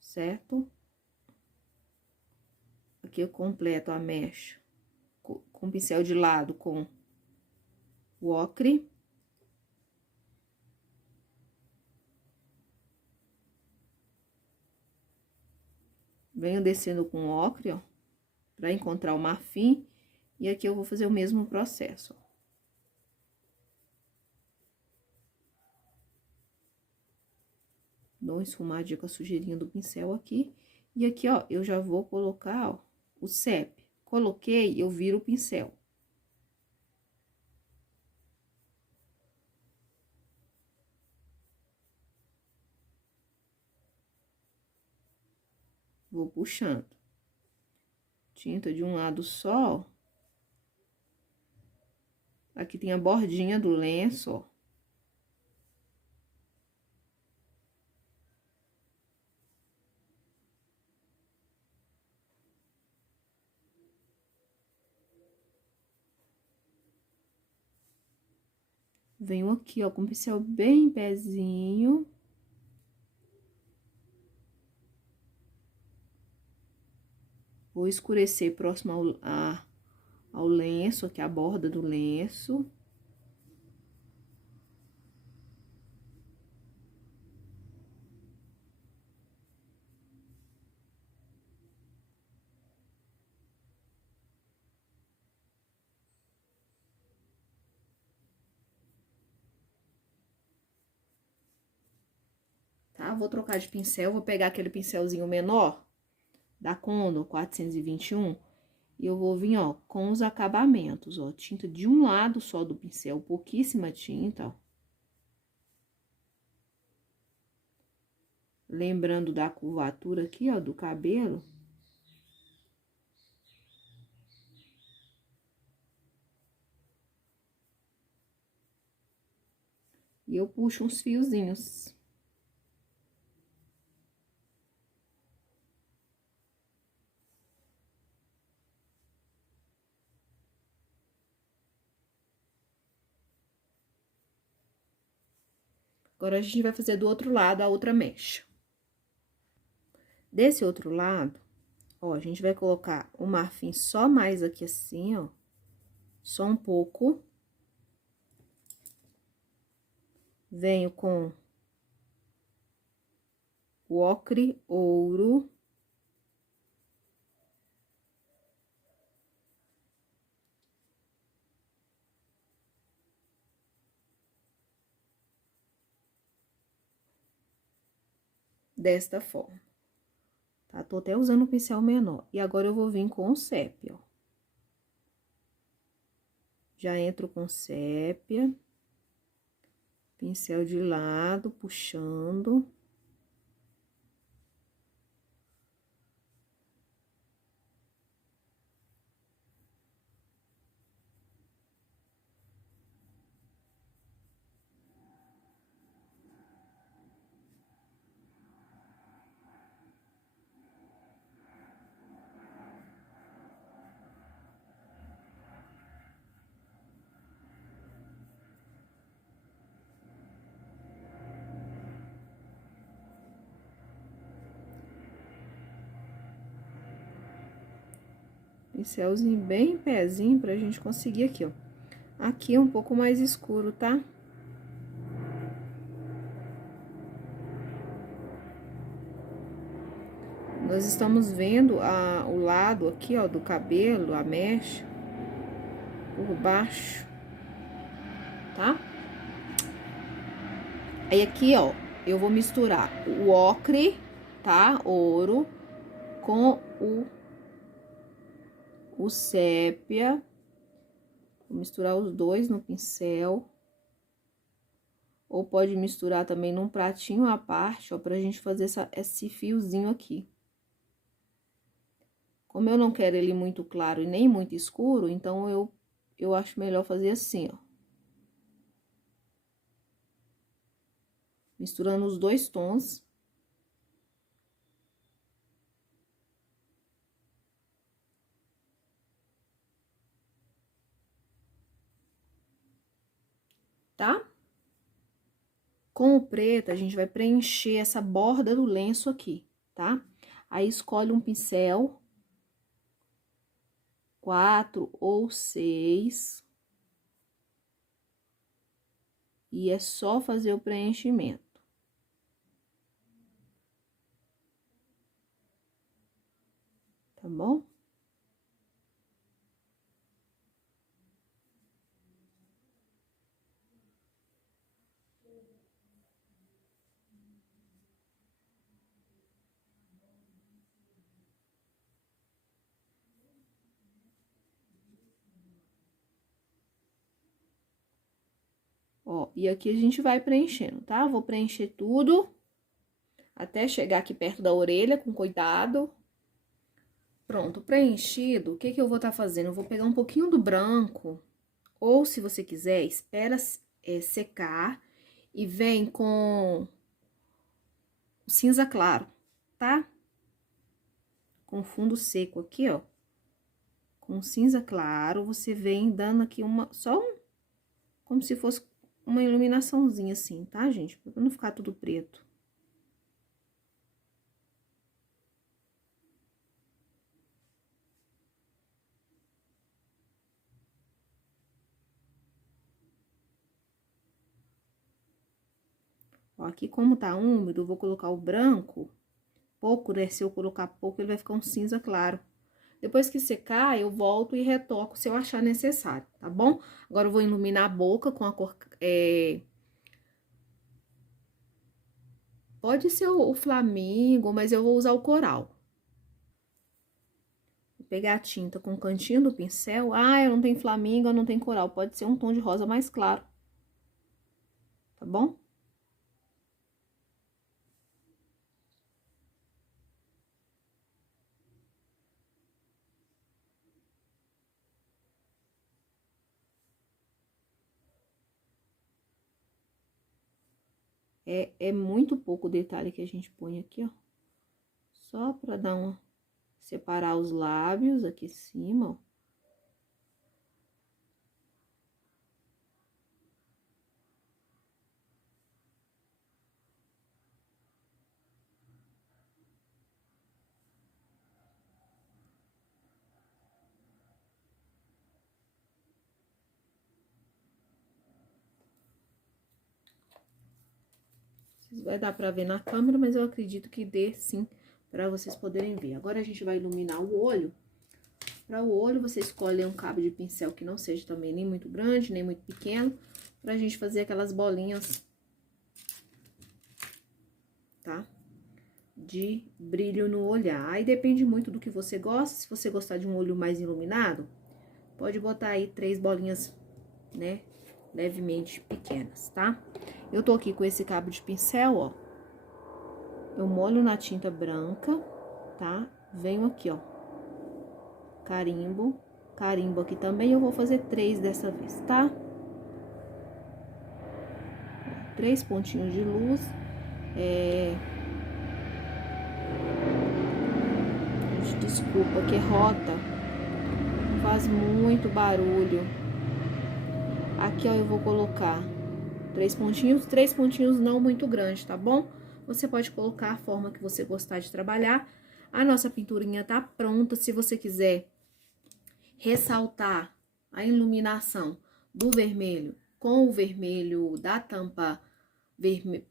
Certo? Aqui eu completo a mecha com pincel de lado com o ocre. Venho descendo com o ocre, ó, pra encontrar o marfim. E aqui eu vou fazer o mesmo processo, ó. Dou uma esfumadinha com a sujeirinha do pincel aqui. E aqui, ó, eu já vou colocar, ó, o sépia. Coloquei, eu viro o pincel. Vou puxando. Tinta de um lado só, ó. Aqui tem a bordinha do lenço, ó. Venho aqui, ó, com o pincel bem em pezinho. Vou escurecer próximo ao lenço, aqui a borda do lenço. Tá? Vou trocar de pincel, vou pegar aquele pincelzinho menor da Condor 421 e eu vou vir, ó, com os acabamentos, ó, tinta de um lado só do pincel, pouquíssima tinta, ó. Lembrando da curvatura aqui, ó, do cabelo. E eu puxo uns fiozinhos. Agora, a gente vai fazer do outro lado a outra mecha. Desse outro lado, ó, a gente vai colocar o marfim só mais aqui assim, ó. Só um pouco. Venho com o ocre ouro. Desta forma. Tá? Tô até usando o pincel menor. E agora eu vou vir com o sépia, ó. Já entro com sépia. Pincel de lado, puxando. Pincelzinho bem pezinho pra gente conseguir aqui, ó. Aqui é um pouco mais escuro, tá? Nós estamos vendo o lado aqui, ó, do cabelo, a mecha, por baixo, tá? Aí aqui, ó, eu vou misturar o ocre, tá? Ouro, com o sépia. Vou misturar os dois no pincel. Ou pode misturar também num pratinho à parte, ó, pra gente fazer esse fiozinho aqui. Como eu não quero ele muito claro e nem muito escuro, então eu acho melhor fazer assim, ó. misturando os dois tons. Tá? Com o preto, a gente vai preencher essa borda do lenço aqui, tá? Aí, escolhe um pincel, 4 ou 6. E é só fazer o preenchimento. Tá bom? Ó, e aqui a gente vai preenchendo, tá? Vou preencher tudo até chegar aqui perto da orelha, com cuidado. Pronto, preenchido, o que que eu vou estar fazendo? Eu vou pegar um pouquinho do branco, ou se você quiser, espera secar e vem com cinza claro, tá? Com fundo seco aqui, ó. Com cinza claro, você vem dando aqui como se fosse uma iluminaçãozinha assim, tá, gente? Pra não ficar tudo preto. Ó, aqui como tá úmido, eu vou colocar o branco, pouco, né? Se eu colocar pouco, ele vai ficar um cinza claro. Depois que secar, eu volto e retoco se eu achar necessário, tá bom? Agora, eu vou iluminar a boca com a cor... Pode ser o flamingo, mas eu vou usar o coral. Vou pegar a tinta com o cantinho do pincel. Ah, eu não tenho flamingo, eu não tenho coral. Pode ser um tom de rosa mais claro. Tá bom? É muito pouco detalhe que a gente põe aqui, ó. Só pra dar uma... Separar os lábios aqui em cima, ó. Vai dar pra ver na câmera, mas eu acredito que dê sim, pra vocês poderem ver. Agora, a gente vai iluminar o olho. Para o olho, você escolhe um cabo de pincel que não seja também nem muito grande, nem muito pequeno, pra gente fazer aquelas bolinhas, tá? De brilho no olhar. Aí, depende muito do que você gosta. Se você gostar de um olho mais iluminado, pode botar aí 3 bolinhas, né? Levemente pequenas, tá? Eu tô aqui com esse cabo de pincel, ó. Eu molho na tinta branca, tá? Venho aqui, ó. Carimbo aqui também, eu vou fazer 3 dessa vez, tá? 3 pontinhos de luz. Gente, desculpa, que rota faz muito barulho. Aqui, ó, eu vou colocar 3 pontinhos não muito grande, tá bom? Você pode colocar a forma que você gostar de trabalhar. A nossa pinturinha tá pronta. Se você quiser ressaltar a iluminação do vermelho com o vermelho da tampa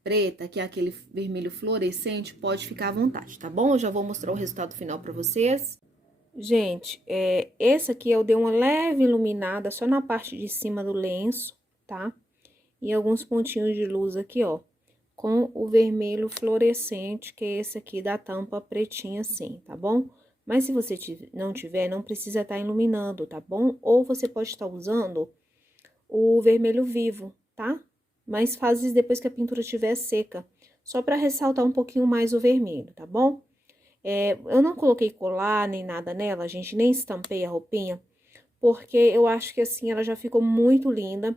preta, que é aquele vermelho fluorescente, pode ficar à vontade, tá bom? Eu já vou mostrar o resultado final pra vocês. Gente, esse aqui eu dei uma leve iluminada só na parte de cima do lenço, tá? E alguns pontinhos de luz aqui, ó, com o vermelho fluorescente, que é esse aqui da tampa pretinha assim, tá bom? Mas se você não tiver, não precisa estar iluminando, tá bom? Ou você pode estar usando o vermelho vivo, tá? Mas faz isso depois que a pintura estiver seca, só para ressaltar um pouquinho mais o vermelho, tá bom? Eu não coloquei colar nem nada nela, gente, nem estampei a roupinha, porque eu acho que assim ela já ficou muito linda.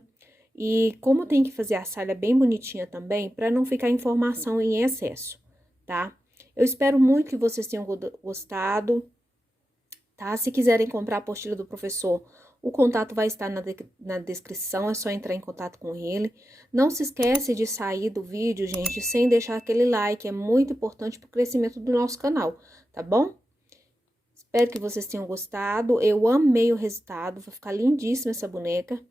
E como tem que fazer a salha bem bonitinha também, para não ficar informação em excesso, tá? Eu espero muito que vocês tenham gostado, tá? Se quiserem comprar a apostila do professor, o contato vai estar na descrição, é só entrar em contato com ele. Não se esquece de sair do vídeo, gente, sem deixar aquele like, é muito importante para o crescimento do nosso canal, tá bom? Espero que vocês tenham gostado, eu amei o resultado, vai ficar lindíssima essa boneca.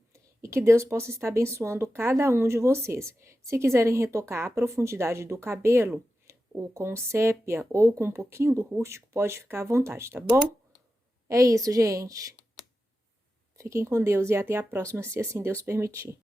E que Deus possa estar abençoando cada um de vocês. Se quiserem retocar a profundidade do cabelo, ou com sépia, ou com um pouquinho do rústico, pode ficar à vontade, tá bom? É isso, gente. Fiquem com Deus e até a próxima, se assim Deus permitir.